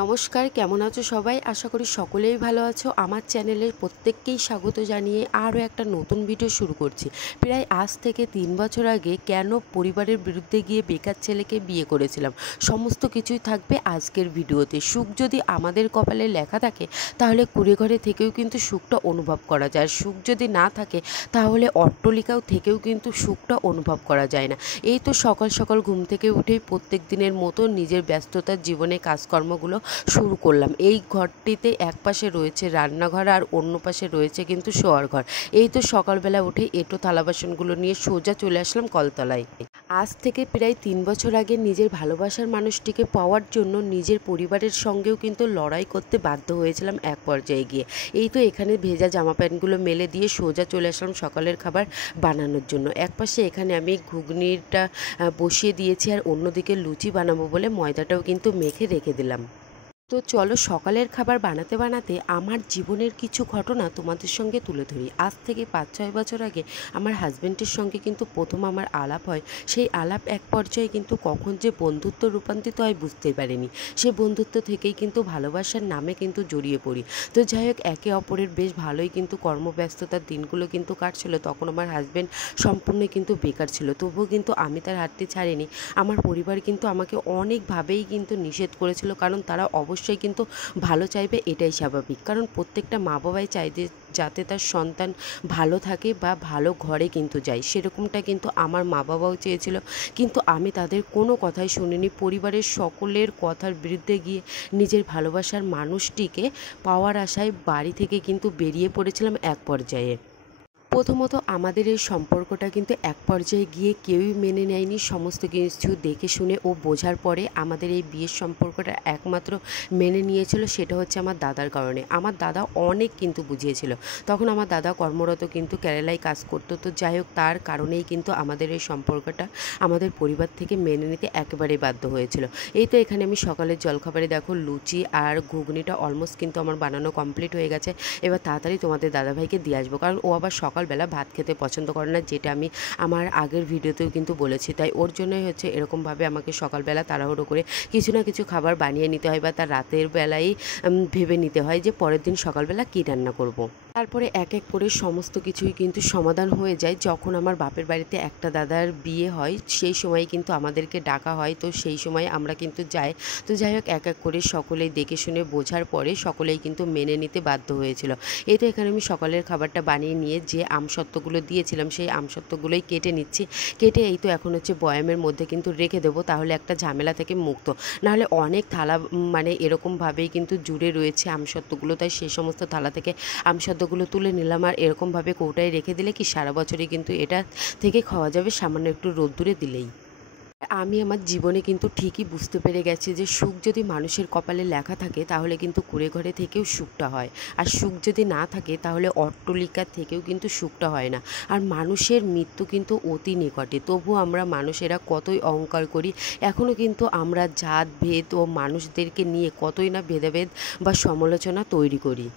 নমস্কার, কেমন আছো সবাই? আশা করি সকলেই ভালো আছো। আমার চ্যানেলের প্রত্যেককেই স্বাগত জানিয়ে আরও একটা নতুন ভিডিও শুরু করছি। প্রায় আজ থেকে ৩ বছর আগে কেন পরিবারের বিরুদ্ধে গিয়ে বেকার ছেলেকে বিয়ে করেছিলাম, সমস্ত কিছুই থাকবে আজকের ভিডিওতে। সুখ যদি আমাদের কপালে লেখা থাকে তাহলে কুঁড়েঘরে থেকেও কিন্তু সুখটা অনুভব করা যায়। সুখ যদি না থাকে তাহলে অট্টালিকাও থেকেও কিন্তু সুখটা অনুভব করা যায় না। এই তো সকাল সকাল ঘুম থেকে উঠেই প্রত্যেক দিনের মতো নিজের ব্যস্ততার জীবনে কাজকর্মগুলো শুরু করলাম। এই ঘরটিতে এক পাশে রয়েছে রান্নাঘর আর অন্য পাশে রয়েছে কিন্তু শোয়ার ঘর। এই তো সকালবেলা উঠে এঁটো থালা বাসনগুলো নিয়ে সোজা চলে আসলাম কলতলায়। আজ থেকে প্রায় ৩ বছর আগে নিজের ভালোবাসার মানুষটিকে পাওয়ার জন্য নিজের পরিবারের সঙ্গেও কিন্তু লড়াই করতে বাধ্য হয়েছিলাম এক পর্যায়ে গিয়ে। এই তো এখানে ভেজা জামা প্যান্টগুলো মেলে দিয়ে সোজা চলে আসলাম সকালের খাবার বানানোর জন্য। এক পাশে এখানে আমি ঘুগনিটা বসিয়ে দিয়েছি আর অন্যদিকে লুচি বানাবো বলে ময়দাটাও কিন্তু মেখে রেখে দিলাম। তো চলো সকালের খাবার বানাতে বানাতে আমার জীবনের কিছু ঘটনা তোমাদের সঙ্গে তুলে ধরি। আজ থেকে ৫-৬ বছর আগে আমার হাজব্যান্ডের সঙ্গে কিন্তু প্রথম আমার আলাপ হয়। সেই আলাপ এক পর্যায়ে কিন্তু কখন যে বন্ধুত্ব রূপান্তরিত হয় বুঝতেই পারিনি। সে বন্ধুত্ব থেকেই কিন্তু ভালোবাসার নামে কিন্তু জড়িয়ে পড়ি। তো যাই হোক, একে অপরের বেশ ভালোই কিন্তু কর্মব্যস্ততার দিনগুলো কিন্তু কাটছিল। তখন আমার হাজব্যান্ড সম্পূর্ণই কিন্তু বেকার ছিল, তবুও কিন্তু আমি তার হাতটি ছাড়িনি। আমার পরিবার কিন্তু আমাকে অনেকভাবেই কিন্তু নিষেধ করেছিল, কারণ তারা অবশ্যই কিন্তু ভালো চাইবে, এটাই স্বাভাবিক। কারণ প্রত্যেকটা মা বাবাই চাই যাতে তার সন্তান ভালো থাকে বা ভালো ঘরে কিন্তু যায়। সেরকমটা কিন্তু আমার মা বাবাও চেয়েছিল, কিন্তু আমি তাদের কোনো কথাই শুনিনি। পরিবারের সকলের কথার বিরুদ্ধে গিয়ে নিজের ভালোবাসার মানুষটিকে পাওয়ার আশায় বাড়ি থেকে কিন্তু বেরিয়ে পড়েছিলাম এক পর্যায়ে। প্রথমত আমাদের এই সম্পর্কটা কিন্তু এক পর্যায়ে গিয়ে কেউই মেনে নেয়নি। সমস্ত কিছু দেখে শুনে ও বোঝার পরে আমাদের এই বিয়ের সম্পর্কটা একমাত্র মেনে নিয়েছিল, সেটা হচ্ছে আমার দাদার কারণে। আমার দাদা অনেক কিন্তু বুঝিয়েছিল। তখন আমার দাদা কর্মরত কিন্তু কেরালায় কাজ করতো। তো যাই হোক, তার কারণেই কিন্তু আমাদের এই সম্পর্কটা আমাদের পরিবার থেকে মেনে নিতে একেবারেই বাধ্য হয়েছিল। এই তো এখানে আমি সকালের জলখাবারে দেখো লুচি আর ঘুগনিটা অলমোস্ট কিন্তু আমার বানানো কমপ্লিট হয়ে গেছে। এবার তাড়াতাড়ি তোমাদের দাদাভাইকে দিয়ে আসবো, কারণ ও আবার সকালবেলা ভাত খেতে পছন্দ করে না, যেটা আমি আমার আগের ভিডিওতেও কিন্তু বলেছি। তাই ওর জন্যই হচ্ছে এরকমভাবে আমাকে সকালবেলা তাড়াহুড়ো করে কিছু না কিছু খাবার বানিয়ে নিতে হয়, বা তার রাতের বেলায় ভেবে নিতে হয় যে পরের দিন সকালবেলা কী রান্না করব। তারপরে এক এক করে সমস্ত কিছুই কিন্তু সমাধান হয়ে যায়। যখন আমার বাপের বাড়িতে একটা দাদার বিয়ে হয় সেই সময় কিন্তু আমাদেরকে ডাকা হয়, তো সেই সময় আমরা কিন্তু যাই। তো যাই হোক, এক এক করে সকলেই দেখে শুনে বোঝার পরে সকলেই কিন্তু মেনে নিতে বাধ্য হয়েছিল। এই তো এখানে আমি সকালের খাবারটা বানিয়ে নিয়ে যে আমসত্ত্বগুলো দিয়েছিলাম সেই আমসত্ত্বগুলোই কেটে নিচ্ছি। কেটে এই তো এখন হচ্ছে বয়ামের মধ্যে কিন্তু রেখে দেবো, তাহলে একটা ঝামেলা থেকে মুক্ত। নাহলে অনেক থালা মানে এরকমভাবেই কিন্তু জুড়ে রয়েছে আমসত্ত্বগুলো, তাই সেই সমস্ত থালা থেকে আমসত্ত্বগুলো তুলে নিলাম। আর এরকমভাবে কৌটায় রেখে দিলে কি সারা বছরই কিন্তু এটা থেকে খাওয়া যাবে, সামান্য একটু রোদ্দুরে দিলেই। আমি আমার জীবনে কিন্তু ঠিকই বুঝতে পেরে গেছি যে সুখ যদি মানুষের কপালে লেখা থাকে তাহলে কিন্তু কুঁড়েঘরে থেকেও সুখটা হয়, আর সুখ যদি না থাকে তাহলে অট্টালিকা থেকেও কিন্তু সুখটা হয় না। আর মানুষের মৃত্যু কিন্তু অতি নিকটে, তবু আমরা মানুষেরা কতই অহংকার করি। এখনও কিন্তু আমরা জাত ভেদ ও মানুষদেরকে নিয়ে কতই না ভেদাভেদ বা সমালোচনা তৈরি করি।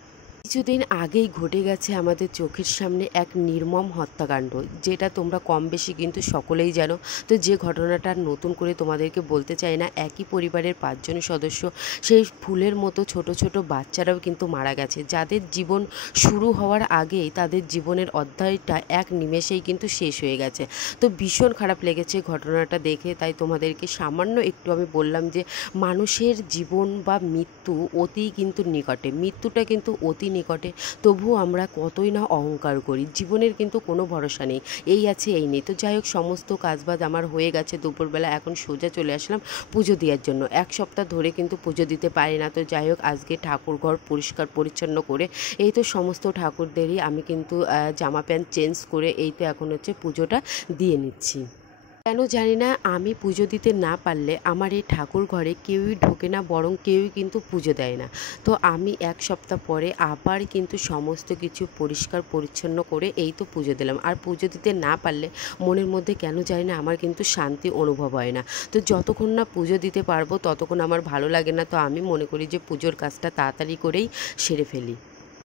কিছুদিন আগেই ঘটে গেছে আমাদের চোখের সামনে এক নির্মম হত্যাকাণ্ড, যেটা তোমরা কম বেশি কিন্তু সকলেই জানো। তো যে ঘটনাটা নতুন করে তোমাদেরকে বলতে চাই না। একই পরিবারের 5 জন সদস্য, সেই ফুলের মতো ছোট ছোট বাচ্চারাও কিন্তু মারা গেছে, যাদের জীবন শুরু হওয়ার আগেই তাদের জীবনের অধ্যায়টা এক নিমেষেই কিন্তু শেষ হয়ে গেছে। তো ভীষণ খারাপ লেগেছে ঘটনাটা দেখে, তাই তোমাদেরকে সামান্য একটু আমি বললাম যে মানুষের জীবন বা মৃত্যু অতি কিন্তু নিকটে, মৃত্যুটা কিন্তু অতি নিকটে, তবুও আমরা কতই না অহংকার করি। জীবনের কিন্তু কোনো ভরসা নেই, এই আছে এই নেই। তো যাই হোক, সমস্ত কাজবাজ আমার হয়ে গেছে দুপুরবেলা। এখন সোজা চলে আসলাম পুজো দেওয়ার জন্য। এক সপ্তাহ ধরে কিন্তু পুজো দিতে পারি না। তো যাই হোক, আজকে ঠাকুর ঘর পরিষ্কার পরিচ্ছন্ন করে এই তো সমস্ত ঠাকুরদেরই আমি কিন্তু জামা প্যান্ট চেঞ্জ করে এই তো এখন হচ্ছে পুজোটা দিয়ে নিচ্ছি। কেন জানি না, আমি পুজো দিতে না পারলে আমার এই ঠাকুর ঘরে কেউই ঢোকে না, বরং কেউই কিন্তু পুজো দেয় না। তো আমি এক সপ্তাহ পরে আবার কিন্তু সমস্ত কিছু পরিষ্কার পরিচ্ছন্ন করে এই তো পুজো দিলাম। আর পুজো দিতে না পারলে মনের মধ্যে কেন জানি না আমার কিন্তু শান্তি অনুভব হয় না। তো যতক্ষণ না পুজো দিতে পারবো ততক্ষণ আমার ভালো লাগে না। তো আমি মনে করি যে পুজোর কাজটা তাড়াতাড়ি করেই সেরে ফেলি।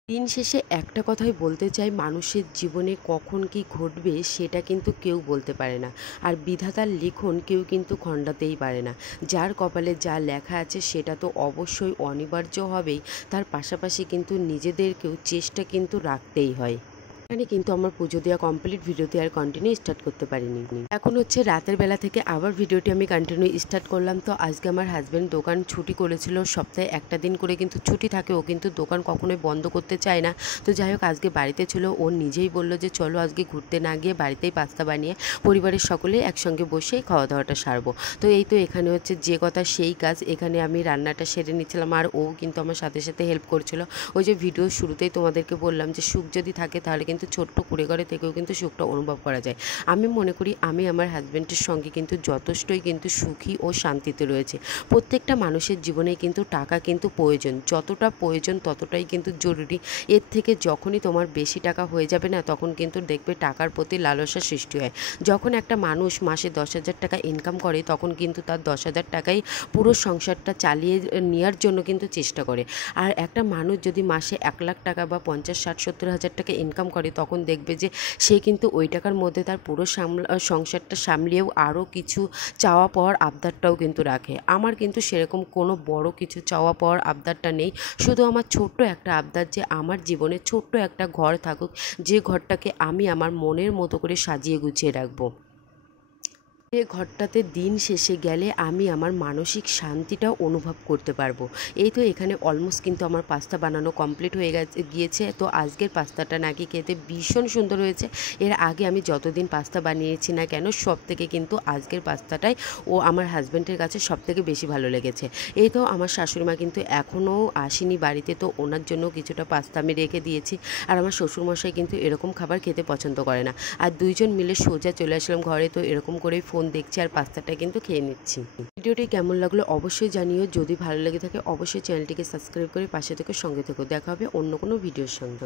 দিন শেষে একটা কথাই বলতে চাই, মানুষের জীবনে কখন কি ঘটবে সেটা কিন্তু কেউ বলতে পারে না। আর বিধাতার লিখন কেউ কিন্তু খণ্ডাতেই পারে না। যার কপালে যা লেখা আছে সেটা তো অবশ্যই অনিবার্য হবেই, তার পাশাপাশি কিন্তু নিজেদেরকেও চেষ্টা কিন্তু রাখতেই হয়। এখানে কিন্তু আমার পুজো দেওয়া কমপ্লিট, ভিডিওতে আর কন্টিনিউ স্টার্ট করতে পারিনি। এখন হচ্ছে রাতের বেলা থেকে আবার ভিডিওটি আমি কন্টিনিউ স্টার্ট করলাম। তো আজকে আমার হাজব্যান্ড দোকান ছুটি করেছিল, সপ্তাহে একটা দিন করে কিন্তু ছুটি থাকে, ও কিন্তু দোকান কখনোই বন্ধ করতে চায় না। তো যাই হোক, আজকে বাড়িতে ছিল, ও নিজেই বলল যে চলো আজকে ঘুরতে না গিয়ে বাড়িতেই পাস্তা বানিয়ে পরিবারের সকলেই একসঙ্গে বসেই খাওয়া দাওয়াটা সারবো। তো এই তো এখানে হচ্ছে যে কথা সেই কাজ, এখানে আমি রান্নাটা সেরে নিচ্ছিলাম আর ও কিন্তু আমার সাথে সাথে হেল্প করছিল। ওই যে ভিডিওর শুরুতেই তোমাদেরকে বললাম যে সুখ যদি থাকে তাহলে কিন্তু ছোট্ট কুড়েঘরে থেকেও কিন্তু সুখটা অনুভব করা যায়। আমি মনে করি আমি আমার হাজব্যান্ডের সঙ্গে কিন্তু যথেষ্টই কিন্তু সুখী ও শান্তিতে রয়েছে। প্রত্যেকটা মানুষের জীবনে কিন্তু টাকা কিন্তু প্রয়োজন, যতটা প্রয়োজন ততটাই কিন্তু জরুরি। এর থেকে যখনই তোমার বেশি টাকা হয়ে যাবে না, তখন কিন্তু দেখবে টাকার প্রতি লালসা সৃষ্টি হয়। যখন একটা মানুষ মাসে 10,000 টাকা ইনকাম করে, তখন কিন্তু তার 10,000 টাকাই পুরো সংসারটা চালিয়ে নেওয়ার জন্য কিন্তু চেষ্টা করে। আর একটা মানুষ যদি মাসে 1,00,000 টাকা বা 50, 60, 70,000 টাকা ইনকাম করে, তখন দেখবে যে সে কিন্তু ওই টাকার মধ্যে তার পুরো সংসারটা সামলিয়েও আরও কিছু চাওয়া পাওয়ার আবদারটাও কিন্তু রাখে। আমার কিন্তু সেরকম কোনো বড় কিছু চাওয়া পাওয়ার আবদারটা নেই, শুধু আমার ছোট্ট একটা আবদার যে আমার জীবনে ছোট্ট একটা ঘর থাকুক, যে ঘরটাকে আমি আমার মনের মতো করে সাজিয়ে গুছিয়ে রাখবো। যে ঘরটাতে দিন শেষে গেলে আমি আমার মানসিক শান্তিটাও অনুভব করতে পারবো। এই তো এখানে অলমোস্ট কিন্তু আমার পাস্তা বানানো কমপ্লিট হয়ে গিয়েছে। তো আজকের পাস্তাটা নাকি খেতে ভীষণ সুন্দর হয়েছে। এর আগে আমি যতদিন পাস্তা বানিয়েছি না কেন, সব থেকে কিন্তু আজকের পাস্তাটাই ও আমার হাজব্যান্ডের কাছে সব থেকে বেশি ভালো লেগেছে। এই তো আমার শাশুড়িমা কিন্তু এখনও আসেনি বাড়িতে, তো ওনার জন্য কিছুটা পাস্তা আমি রেখে দিয়েছি। আর আমার শ্বশুরমশাই কিন্তু এরকম খাবার খেতে পছন্দ করে না। আর দুইজন মিলে সোজা চলে আসলাম ঘরে। তো এরকম করেই ফোন দেখছি আর পাস্তাটা কিন্তু খেয়ে নিচ্ছি। ভিডিওটি কেমন লাগলো অবশ্যই জানিও। যদি ভালো লেগে থাকে অবশ্যই চ্যানেলটিকে সাবস্ক্রাইব করে পাশে থেকে সঙ্গে থেকো। দেখা হবে অন্য কোনো ভিডিওর সঙ্গে।